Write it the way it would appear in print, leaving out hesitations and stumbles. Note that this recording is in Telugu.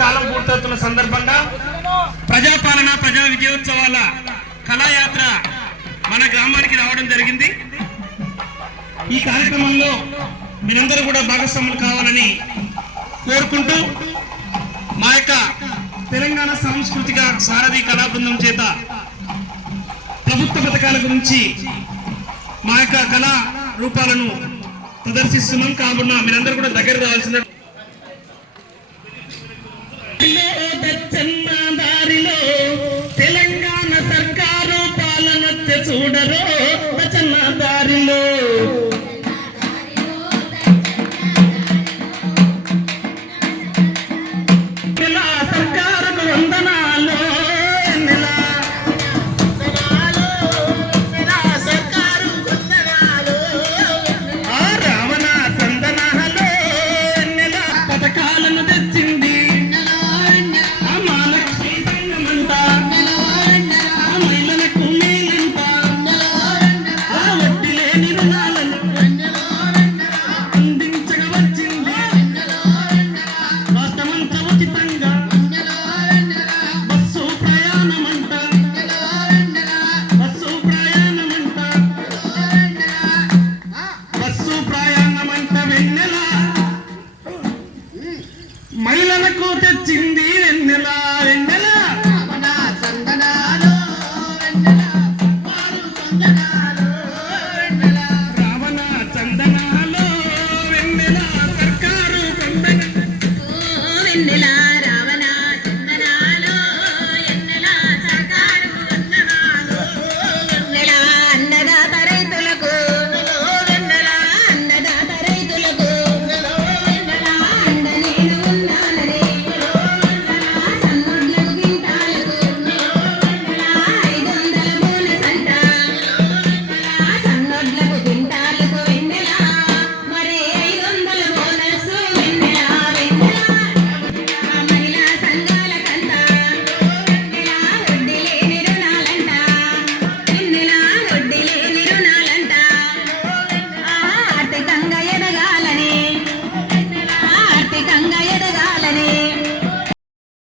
కాలం పూర్తవుతున్న సందర్భంగా ప్రజాపాలన ప్రజా విజయోత్సవాల కళాయాత్ర మన గ్రామానికి రావడం జరిగింది. ఈ కార్యక్రమంలో మీరందరూ కూడా భాగస్వాములు కావాలని కోరుకుంటూ మా యొక్క తెలంగాణ సాంస్కృతిక సారథి కళా బృందం చేత ప్రభుత్వ పథకాల గురించి మా యొక్క కళా రూపాలను ప్రదర్శిస్తున్నాం. కావున మీరందరూ కూడా దగ్గర రావాల్సిన తెలంగాణ సర్కారు పాలన చూడరో దారిలో మహిళలకు తెచ్చింది వెన్నెల వెన్నెల రావణ చందనాలో వెన్నెల సర్కారు వెన్నెల